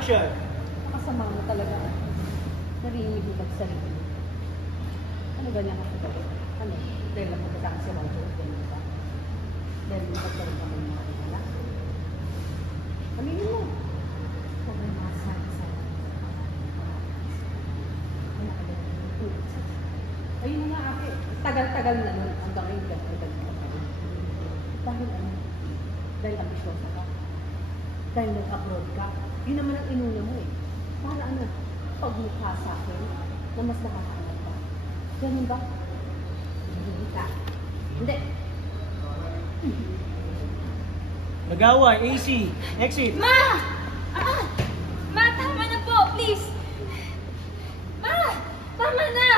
Action! Nakasama mo talaga. Narinig mo ba't sarili? Ano ganyan ako gawin? Ano? Dahil lang magkatang si Roger. Ganyan ba? Dahil magkatang kami mga kanila. Aminin mo. Huwag may masasabi sa'yo. Ano ka lang? Ulit sa'yo. Ayun nga ate. Tagal-tagal na nun. Hanggang ngayon tagal na pa rin. Dahil ano? Dahil ambisyosa ka. Dahil nag-upload ka. Yun naman ang inuna mo eh. Para ano? Pagmukha sa akin na mas nakakaanap ka. Ganun ba? Hindi ka. Hindi. Nag-away, AC, exit! Ma! Ma, tama na po, please! Ma! Tama na!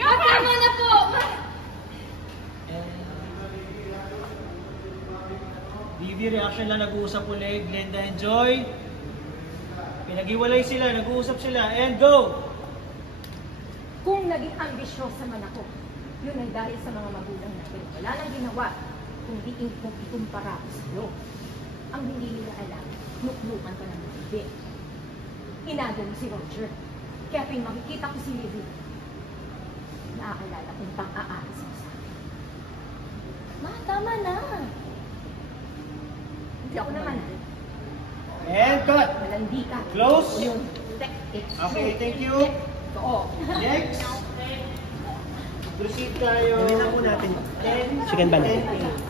Ma, tama na po! Ma! BB, reaction lang, nag-uusap ulit. Glenda and Joy. Pinag-iwalay sila, nag-uusap sila. And go! Kung naging ambisyosa man ako, yun ay dahil sa mga magulang natin. Wala nang ginawa, kundi kung ikumpara ko sa'yo. Ang hindi nila alam, nuknukan ka ng bibig. Inago mo si Roger. Kaya tuwing makikita ko si Livy, naaalala kung pang-aaris mo sa akin. Ma, tama na. Hindi ako naman. And cut! Malandi ka. Close. Yun. Okay, thank you. Oo. Next. Proceed tayo. Gawin na po natin. 10. Chicken banana. 10.